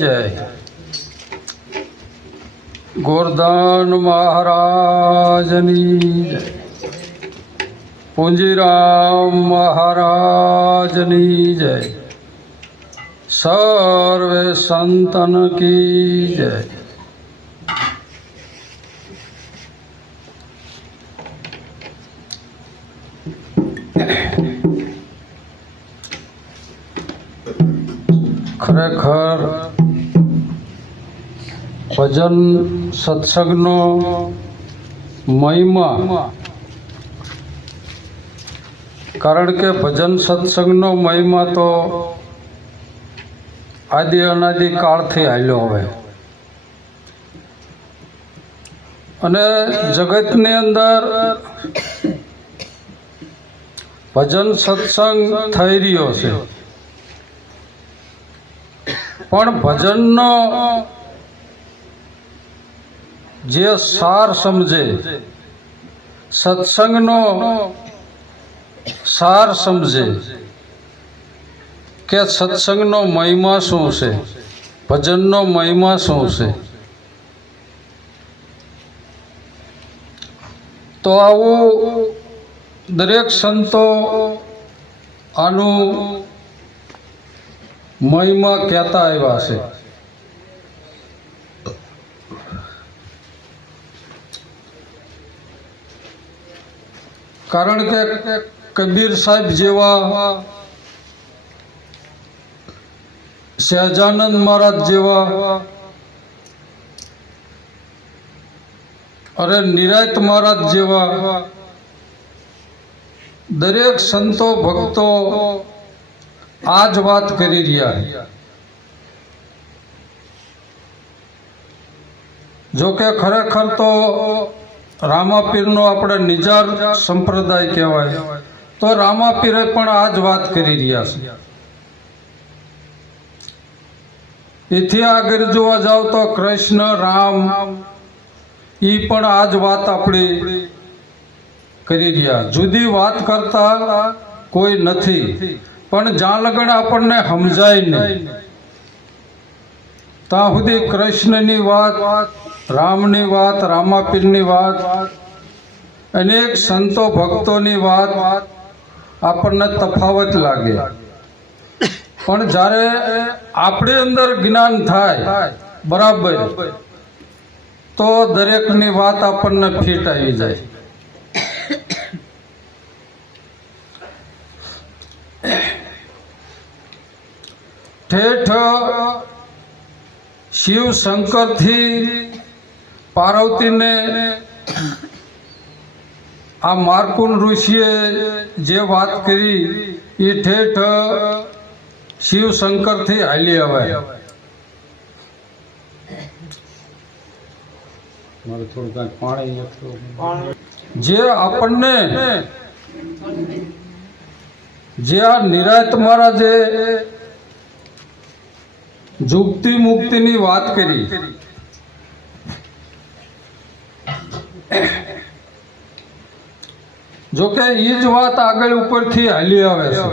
જય ગોરધન મહારાજની જય પૂંજીરામ મહારાજની જય સર્વે સંતન કી જય ખરેખર ભજન સત્સંગનો મહિમા, કારણ કે ભજન સત્સંગનો મહિમા તો આદિ અનાદિ કાળથી હાલ્યો હવે, અને જગતની અંદર ભજન સત્સંગ થઈ રહ્યો છે, પણ ભજનનો જે સાર સમજે, સત્સંગનો સાર સમજે કે સત્સંગનો મહિમા શું છે, ભજનનો મહિમા શું છે, તો આવું દરેક સંતો આનું મહિમા કહેતા આવ્યા છે. કારણ કે કબીર સાહેબ જેવા, સહજાનંદ મહારાજ જેવા, અરે નિરાયત મહારાજ જેવા દરેક સંતો ભક્તો આ જ વાત કરી રહ્યા. જો કે ખરેખર તો રામાપીરનો આપણે નિજાર સંપ્રદાય કહેવાય, તો રામાપીરે પણ આ જ વાત કરી રહ્યા છે. એથી આગળ જોવા જાવ તો કૃષ્ણ રામ એ પણ આ જ વાત આપણી કરી રહ્યા. જુદી વાત કરતા કોઈ નથી, પણ જ્યાં લગન આપણને સમજાય નહીં ત્યાં સુધી કૃષ્ણની વાત, રામની વાત, રામાપીરની વાત, અનેક સંતો ભક્તોની વાત આપણને તફાવત લાગે. પણ જ્યારે આપણી અંદર જ્ઞાન થાય બરાબર, તો દરેકની વાત આપણને ફિટ આવી જાય. ઠેઠ શિવ શંકરથી પાર્વતીને આ માર્કુન ઋષિએ જે વાત કરી એ ઠેઠ શિવ શંકરથી હાલી આવે. જે આપણને જે આ નિરાયત મહારાજે જુક્તિ મુક્તિની વાત કરી, જો કે એ જ વાત આગળ ઉપરથી હાલી આવે છે.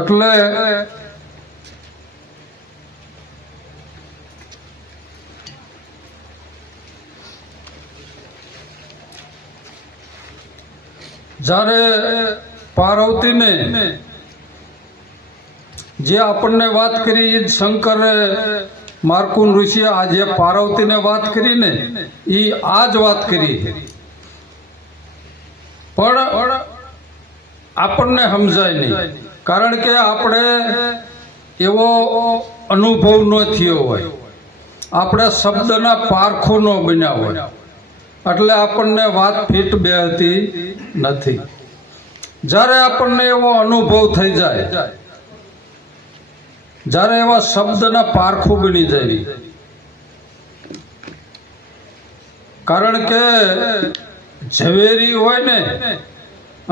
એટલે જ્યારે પાર્વતીને જે આપણને વાત કરી એ શંકરે માર્કુન ઋષિએ આ જે પાર્વતીને વાત કરી ને એ આ જ વાત કરી, પણ આપણને સમજાય નહીં. કારણ કે આપણે એવો અનુભવ ન થયો હોય, આપણે શબ્દના પારખો ન બન્યા હોય, એટલે આપણને વાત ફીટ બેહતી નથી. જ્યારે આપણને એવો અનુભવ થઈ જાય, જ્યારે એવા શબ્દના પારખું બની જાય, કારણ કે ઝવેરી હોય ને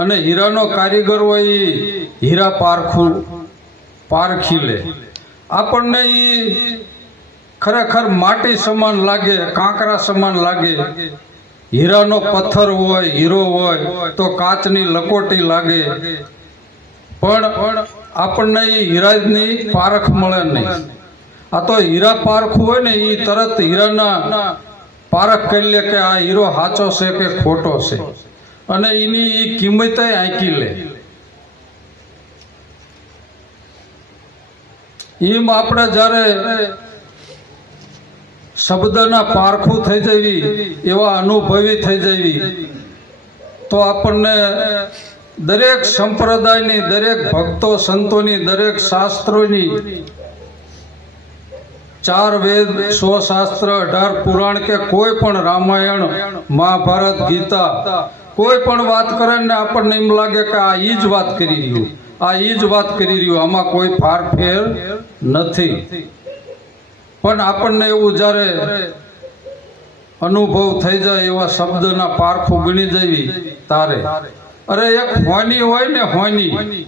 અને હીરાનો કારીગર હોય એ હીરા પારખી લે. આપણને એ ખરેખર માટી સમાન લાગે, કાંકરા સમાન લાગે, હીરાનો પથ્થર હોય, હીરો હોય તો કાચની લકોટી લાગે, પણ આપણને એ હીરાની પારખ મળે નહીં. આ તો હીરા પારખું હોય ને એ તરત હીરાના પારખ કરી લે કે આ હીરો સાચો છે કે ખોટો છે, અને એની એ કિંમત આંકી લે. એમ આપણે જ્યારે શબ્દના પારખું થઈ જવી, એવા અનુભવી થઈ જવી, તો આપણને દરેક સંપ્રદાયની, દરેક ભક્તો સંતોની, દરેક શાસ્ત્રોની, 4 વેદ, 100 શાસ્ત્ર, 18 પુરાણ કે કોઈ પણ રામાયણ, મહાભારત, ગીતા, કોઈ પણ વાત કરે ને આપણને એમ લાગે કે આ ઈ જ વાત કરી રહ્યું, આ ઈ જ વાત કરી રહ્યું, આમાં કોઈ ફારફેર નથી. પણ આપણને એવું જ્યારે અનુભવ થઈ જાય, એવા શબ્દના પારખું બની જવી તારે, અરે એક હોની હોય ને, હોની,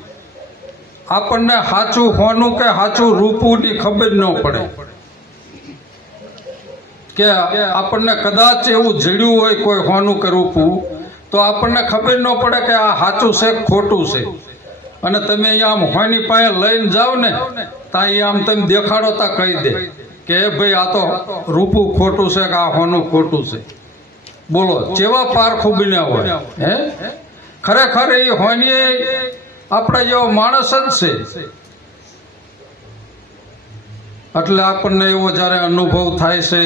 આપણને સાચું હોનું કે સાચું રૂપું ની ખબર ન પડે, કે આપણને કદાચ એવું જડ્યું હોય કોઈ હોનું કે રૂપું, તો આપણને ખબર ન પડે કે આ સાચું છે કે ખોટું છે. અને તમે અહીંયા આમ હોની પાસે લઈને જાઓ ને, ત્યાં આમ તમે દેખાડો તા કહી દે કે ભાઈ આ તો રૂપું ખોટું છે કે આ હોનું ખોટું છે. બોલો જેવા પારખું બન્યા હોય. હે ખરેખર એ હોની આપણા જેવો માણસ જ છે. એટલે આપણને એવો જ્યારે અનુભવ થાય છે,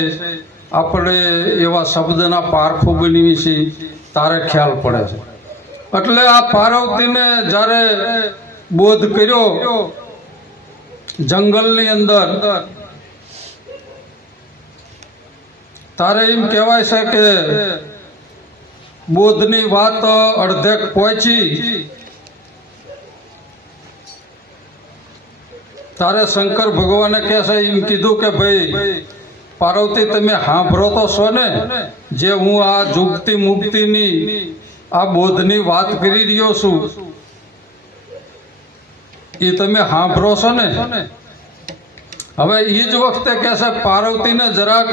આપણે એવા શબ્દના પારખું બની છે, તારે ખ્યાલ પડે છે. એટલે આ પાર્વતીને જ્યારે બોધ કર્યો જંગલની અંદર, તારે એમ કહેવાય છે કે બોધની વાત અડધેક પહોંચી, તારે શંકર ભગવાને કહે છે, એમ કીધું કે ભાઈ પાર્વતી તમે સાંભળો તો છો ને, જે હું આ જુગતિ મુક્તિની આ બોધની વાત કરી રહ્યો છું, એ તમે સાંભળો છો ને. હવે એ જ વખતે કહે છે પાર્વતીને જરાક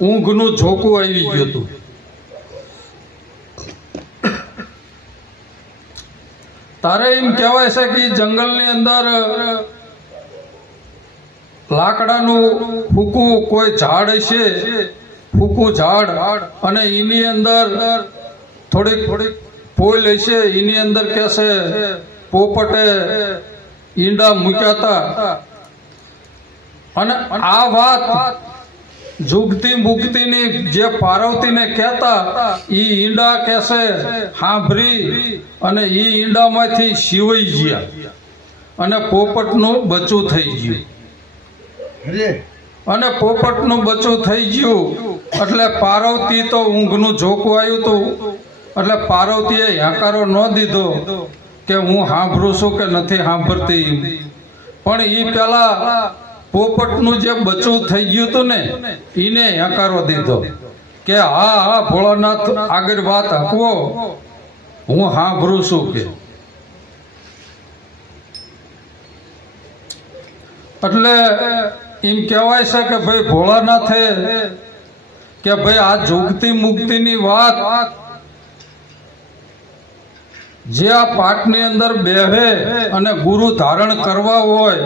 ઊંઘનું ઝોકું આવી ગયું હતું. તારે એમ કહેવાય છે કે જંગલની અંદર લાકડાનું ફૂકું કોઈ ઝાડ છે, ફૂકું ઝાડ, અને એની અંદર થોડીક પોલ હશે, એની અંદર કહેશે પોપટે ઈંડા મૂક્યા હતા. અને આ વાત જુગતી મુક્તિની જે પાર્વતીને કહેતા, ઈ ઈંડા કહેશે સાંભળી, અને ઈ ઈંડામાંથી સિવાઈ ગયા અને પોપટનું બચ્ચું થઈ ગયું. અને પોપટનું બચ્ચું થઈ ગયું એટલે પાર્વતી તો ઊંઘનું ઝોકું આવ્યું હતું, એટલે પાર્વતીએ હાકારો ન દીધો કે હું સાંભળું છું કે નથી સાંભળતી. પણ એ પેલા પોપટનું જે બચ્ચું થઈ ગયું હતું ને, એને હાકારો દીધો કે હા હા ભોળાનાથ આગળ વાત હકવો, હું સાંભળું છું. કે એટલે એમ કહેવાય છે કે ભાઈ ભોળાનાથે કે ભાઈ આ જુગતી મુક્તિની વાત જે આ પાઠની અંદર બેહે અને ગુરુ ધારણ કરવા હોય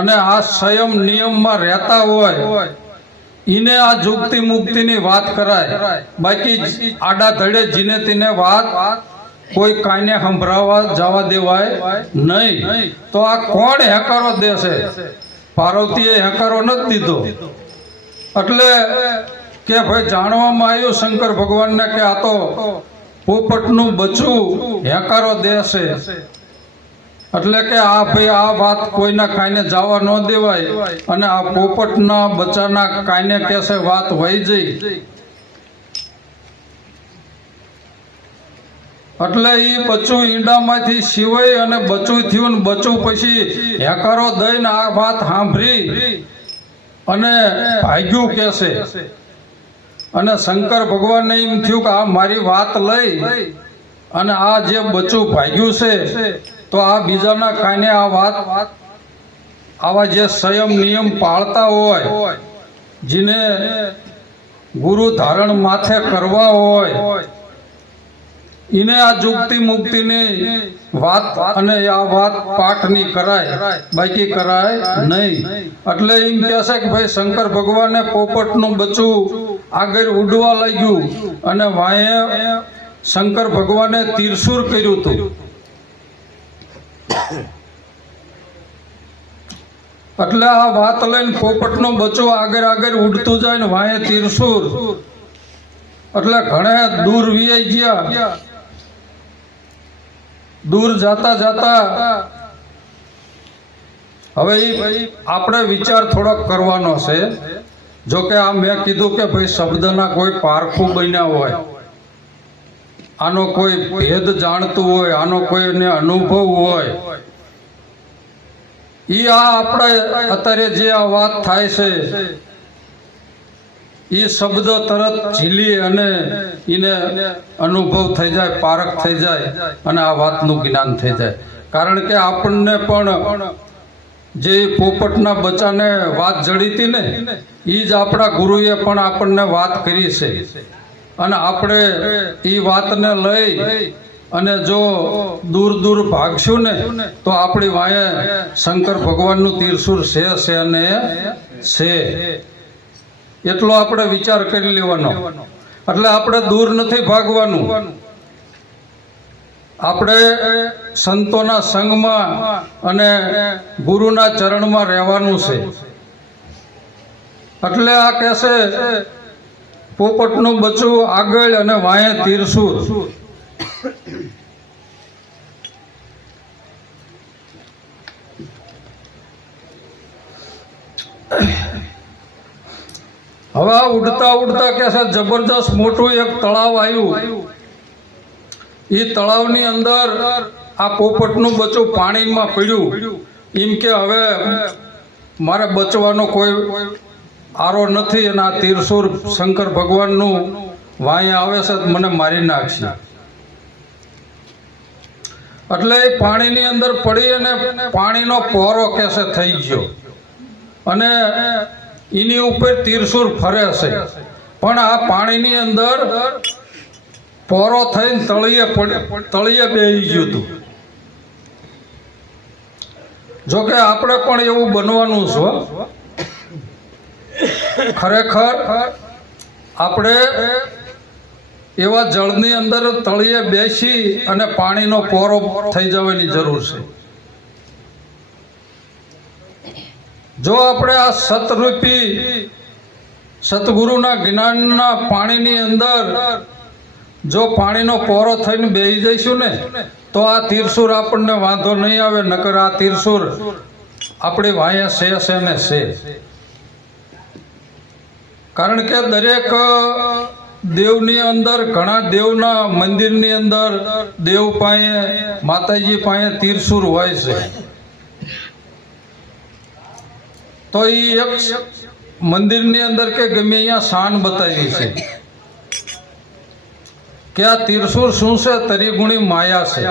અને આ સંયમ નિયમમાં રહેતા હોય, એને આ જુગતિ મુક્તિની વાત કરાય. બાકી આડા ધડે જીને તેને વાત કોઈ કાઈને સંભળાવવા જવા દેવાય નહીં. તો આ કોણ હેકારો દેશે? પાર્વતીએ હેકારો નથી દીધો. એટલે કે ભાઈ જાણવામાં આવ્યું શંકર ભગવાનને કે આ તો પોપટનું બચ્ચું હેકારો દેશે. એટલે કે આ ભાઈ આ વાત કોઈના કાઈને જવા ન દેવાય, અને આ પોપટના બચ્ચાના કાઈને કહેશે વાત વહી જઈ. એટલે એ બચ્ચું ઈંડામાંથી સિવાય અને બચ્ચું થયું, ને બચ્ચું પછી હેકારો દઈને આ વાત સાંભળી અને ભાગ્યું કહેશે. અને શંકર ભગવાનને એમ થયું કે આ મારી વાત લઈ અને આ જે બચ્ચું ભાગ્યું છે, તો આ બીજાના કાઈને આ વાત, આવા જે સંયમ નિયમ પાળતા હોય, જેને ગુરુ ધારણ માથે કરવા હોય એને આ જુક્તિ મુક્તિની વાત અને આ વાત પાઠની કરાય, બાકી કરાય નહીં. એટલે એમ કહે છે કે ભાઈ શંકર ભગવાને પોપટનું બચ્ચું આગળ ઉડવા લાગ્યું અને વાંહે શંકર ભગવાને તીરસુર કર્યું હતું. એટલે આ વાત લઈને પોપટનું બચ્ચું આગળ આગળ ઉડતું જાય ને વાંહે તીરસુર. એટલે ઘણા દૂર વિયાઈ ગયા. દૂર જાતા જાતા હવે આપણે વિચાર થોડોક કરવાનો છે. જો કે આ મેં કીધું કે ભાઈ શબ્દના કોઈ પારખું બન્યા હોય, આનો કોઈ ભેદ જાણતું હોય, આનો કોઈને અનુભવ હોય, ઈ આ આપણે અત્યારે જે આ વાત થાય છે એ શબ્દ તરત ઝીલી અને એને અનુભવ થઈ જાય, પારખ થઈ જાય અને આ વાતનું જ્ઞાન થઈ જાય. કારણ કે આપણને પણ જે પોપટના બચ્ચાને વાત જડી હતી ને એ જ આપણા ગુરુએ પણ આપણને વાત કરી છે. અને આપણે એ વાતને લઈ અને જો દૂર દૂર ભાગશું ને તો આપણી વાંહે શંકર ભગવાનનું તીરસુર છે અને છે એટલો આપણે વિચાર કરી લેવાનો. એટલે આપણે દૂર નથી ભાગવાનું, આપણે સંતોના સંગમાં અને ગુરુના ચરણમાં રહેવાનું છે. એટલે આ કહેશે પોપટનું બચ્ચું આગળ અને વાંહે તીરસુર. હવે ઉડતા ઉડતા કે છે જબરદસ્ત મોટું એક તળાવ આવ્યું. એ તળાવની અંદર આ પોપટનું બચ્ચું પાણીમાં પડ્યું. એમ કે હવે મારે બચવાનો કોઈ આરો નથી અને આ તીરસુર શંકર ભગવાનનું વાંહે આવે છે મને મારી નાખશે. એટલે એ પાણીની અંદર પડી અને પાણીનો પોરો કેસે થઈ ગયો અને એની ઉપર તીરસુર ફરે છે. પણ આ પાણીની અંદર પોરો થઈને તળિયે બેસી ગયું હતું. જોકે આપણે પણ એવું બનવાનું છે. ખરેખર આપણે એવા જળની અંદર તળિયે બેસી અને પાણીનો પોરો થઈ જવાની જરૂર છે. જો આપણે આ સતરૂપી સતગુરુના જ્ઞાનના પાણીની અંદર જો પાણીનો પોરો થઈને બેસી જઈશું ને તો આ તીરસુર આપણને વાંધો નહીં આવે. નકર આ તીરસુર આપણી વાંહે છે ને છે. કારણ કે દરેક દેવની અંદર ઘણા દેવના મંદિરની અંદર દેવ પાસે માતાજી પાસે તીરસુર હોય છે. તો એ એક મંદિરની અંદર કે ગમે અહીંયા શાન બતાવી છે કે આ તીરસુર શું છે? ત્રિગુણી માયા છે.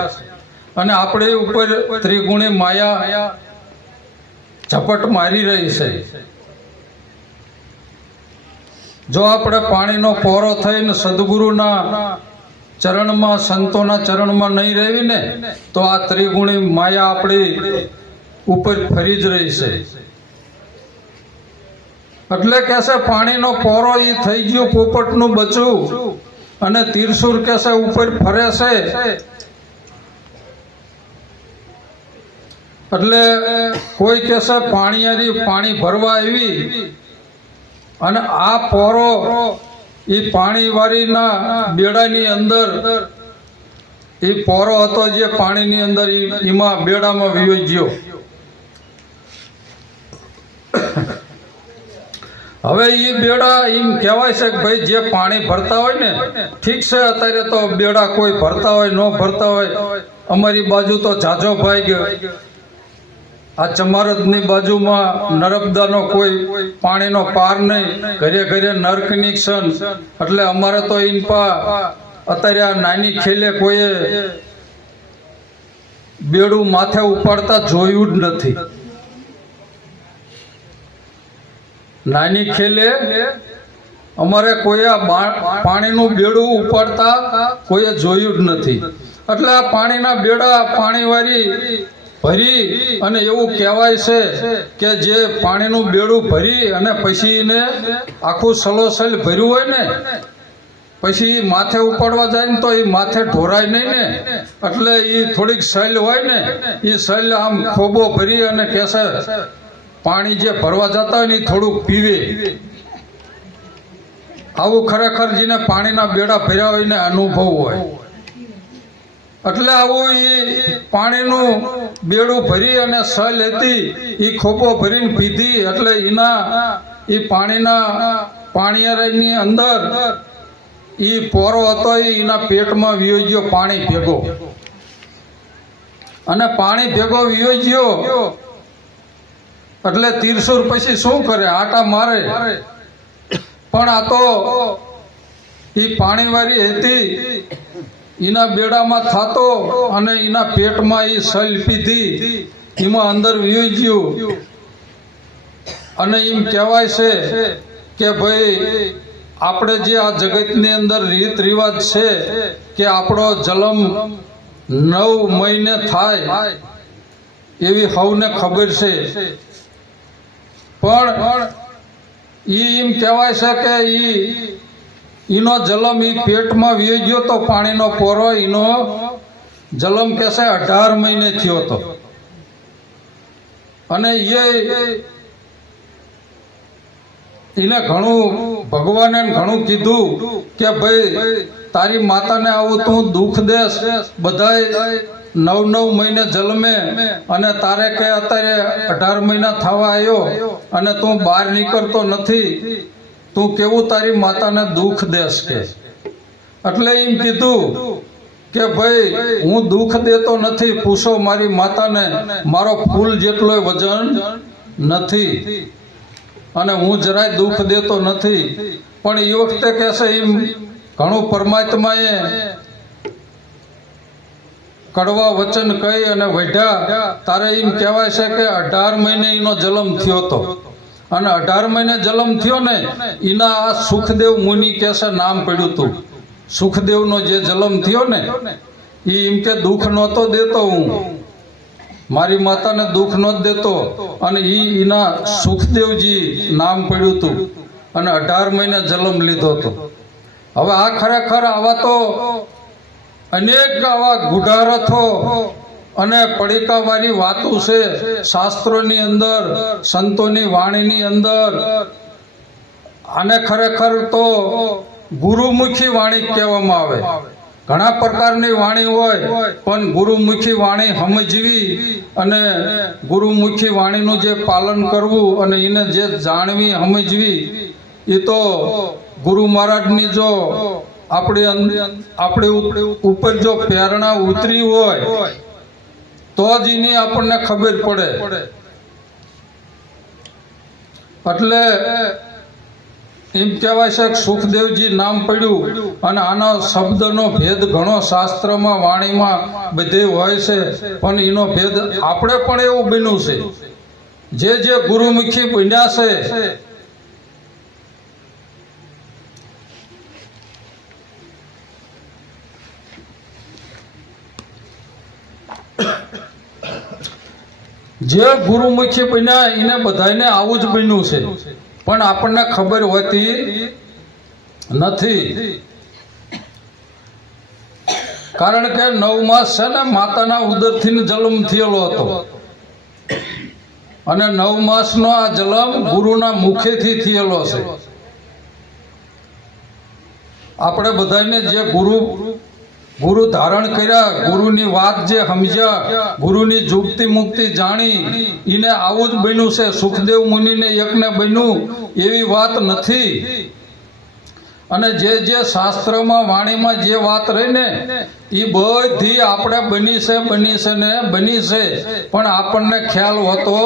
અને આપણે ઉપર ત્રિગુણી માયા ઝપટ મારી રહી છે. જો આપણે પાણીનો પોરો થઈને સદગુરુના ચરણમાં સંતોના ચરણમાં નહીં રહેવી ને તો આ ત્રિગુણી માયા આપણી ઉપર ફરી જ રહી છે. એટલે કહેશે પાણીનો પોરો એ થઈ ગયું પોપટનું બચ્ચું અને તીરસુર કહેશે ઉપર ફરે છે. એટલે કોઈ કહેશે પાણી ભરવા આવી અને આ પોરો એ પાણીવાળીના બેડાની અંદર એ પોરો હતો જે પાણીની અંદર એમાં બેડામાં વિયોઈ ગયો. હવે એ બેડા એમ કહેવાય છે કે ભાઈ જે પાણી ભરતા હોય ને ઠીક છે. અત્યારે તો બેડા કોઈ ભરતા હોય ન ભરતા હોય. અમારી બાજુ તો ઝાઝો ભાઈ ગયો. આ ચમારદની બાજુમાં નર્મદાનો કોઈ પાણીનો પાર નહીં. ઘરે ઘરે નર કનેક્શન. એટલે અમારે તો ઇનપા અત્યારે આ નાની ખેલે કોઈએ બેડું માથે ઉપાડતા જોયું જ નથી. નાની ખેલે અમારે કોઈ આ પાણીનું બેડું ઉપાડતા કોઈએ જોયું જ નથી. એટલે આ પાણીના બેડા પાણીવાળી ભરી અને એવું કહેવાય છે કે જે પાણીનું બેડું ભરી અને પછી એને આખું સલોસલ ભર્યું હોય ને પછી માથે ઉપાડવા જાય ને તો એ માથે ઢોરાય નહીં ને, એટલે એ થોડીક સૈલ હોય ને એ સૈલ આમ ખોબો ભરી અને કહેશે પાણી જે ભરવા જતા હોય ને એ થોડુંક પીવે. આવું ખરેખર જેને પાણીના બેડા ભર્યા હોય ને અનુભવ હોય. એટલે આવું એ પાણીનું બેડું ભરી અને સૈલ હતી એ ખોબો ભરીને પીધી. એટલે એના એ પાણીયાની અંદર એ પોરો હતો એના પેટમાં વિયો ગયો પાણી ભેગો, અને પાણી ભેગો વિયો ગયો એટલે તીરસુર પછી શું કરે, આટા મારે. પણ આ તો એ પાણીવાળી હતી એના બેડામાં થાતો અને એના પેટમાં એ સૈલ પીધી એમાં અંદર વિયો ગયું. અને એમ કહેવાય છે કે ભાઈ આપણે જે આ જગતની અંદર રીત રિવાજ છે કે આપણો જન્મ 9 મહિને થાય એવી સૌને ખબર છે. પણ એમ કહેવાય છે કે એનો જન્મ એ પેટમાં વી ગયો તો પાણીનો પોરો એનો જન્મ કે છે 18 મહિને થયો હતો. અને એને ઘણું ભગવાને ઘણું કીધું કે ભાઈ તારી માતાને આવું તું દુઃખ દેશ, બધાય 9 મહિને જન્મે અને તારે કે અત્યારે 18 મહિના થવા આવ્યો અને તું બહાર નીકળતો નથી, તું કેવું તારી માતાને દુઃખ દેશ કે. એટલે એમ કીધું કે ભાઈ હું દુઃખ દેતો નથી, પૂછો મારી માતાને, મારો ફૂલ જેટલો વજન નથી અને હું જરાય દુઃખ દેતો નથી. પણ એ વખતે કહેશે એમ ઘણું પરમાત્માએ કડવા વચન કહી અને વઢ્યા. તારે એમ કહેવાય છે કે 18 મહિને એનો જન્મ થયો હતો. અને 18 મહિને જન્મ થયો ને એના આ સુખદેવ મુનિ કહેશે નામ પડ્યું હતું. સુખદેવનો જે જન્મ થયો ને એ એમ કે દુઃખ નહોતો દેતો, હું મારી માતાને દુઃખ નહોતો દેતો, અને એના સુખદેવજી નામ પડ્યું હતું અને 18 મહિને જન્મ લીધો હતો. હવે આ ખરેખર આવા તો અનેક આવા ગુઢારથો અને પડીકાવાળી વાતો છે શાસ્ત્રોની અંદર, સંતોની વાણીની અંદર. આને ખરેખર તો ગુરુમુખી વાણી કહેવામાં આવે. ઘણા પ્રકારની વાણી હોય પણ ગુરુમુખી વાણી સમજવી અને ગુરુમુખી વાણીનું જે પાલન કરવું અને એને જે જાણવી સમજવી એ તો ગુરુ મહારાજની જો આપણી ઉપર જો પ્રેરણા ઉતરી હોય તો જ એની આપણને ખબર પડે. એટલે એમ કહેવાય છે કે સુખદેવજી નામ પડ્યું. અને આનો શબ્દનો ભેદ ઘણો શાસ્ત્રમાં વાણીમાં બધે હોય છે, પણ એનો ભેદ આપણે પણ એવું બન્યું છે. જે ગુરુમુખી બન્યા છે જે ગુરુમુખી બન્યા એને બધાને આવું જ બન્યું છે, પણ આપણને ખબર હોતી નથી. કારણ કે 9 માસ છે ને માતાના ઉદરથી જન્મ થયેલો હતો અને 9 માસનો આ જન્મ ગુરુના મુખેથી થયેલો છે. આપણે બધાને જે ગુરુ ધારણ કર્યા, ગુરુની વાત જે સમજ્યા, ગુરુની જુક્તિ મુક્તિ જાણી, એને આવું જ બન્યું છે. સુખદેવ મુનિને એકને બન્યું એવી વાત નથી. અને જે શાસ્ત્રમાં વાણીમાં જે વાત રહી ને એ બધી આપણે બની છે ને બની છે, પણ આપણને ખ્યાલ હોતો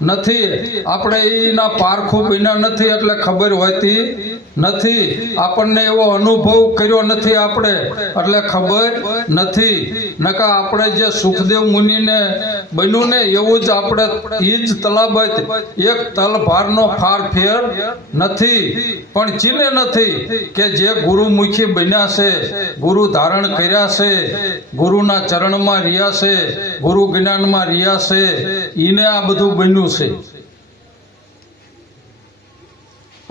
નથી. આપણે એના પારખું બન્યા નથી એટલે ખબર હોતી નથી, આપણને એવો અનુભવ કર્યો નથી આપણે, એટલે ખબર નથી. નકા આપણે જે સુખદેવ મુનિને બન્યું ને એવું જ આપણે એ જ તલાબત, એક તલભારનો ફાર ફેર નથી. પણ ચીને નથી કે જે ગુરુમુખી બન્યા છે, ગુરુ ધારણ કર્યા છે, ગુરુના ચરણમાં રહ્યા છે, ગુરુ જ્ઞાનમાં રહ્યા છે, ઈને આ બધું બન્યું છે.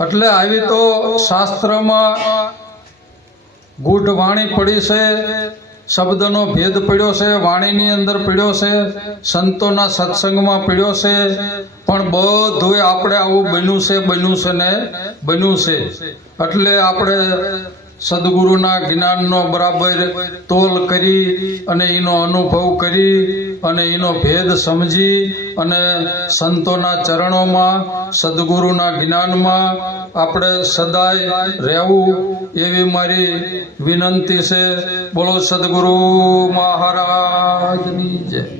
એટલે આવી તો શાસ્ત્રમાં ગૂઢ વાણી પડી છે, શબ્દનો ભેદ પડ્યો છે, વાણીની અંદર પડ્યો છે, સંતોના સત્સંગમાં પડ્યો છે. પણ બધું આપણે આવું બન્યું છે ને બન્યું છે. એટલે આપણે સદગુરુના જ્ઞાનનો બરાબર તોલ કરી અને એનો અનુભવ કરી અને એનો ભેદ સમજી અને સંતોના ચરણોમાં સદગુરુના જ્ઞાનમાં આપણે સદાય રહેવું એવી મારી વિનંતી છે. બોલો સદગુરુ મહારાજની જય.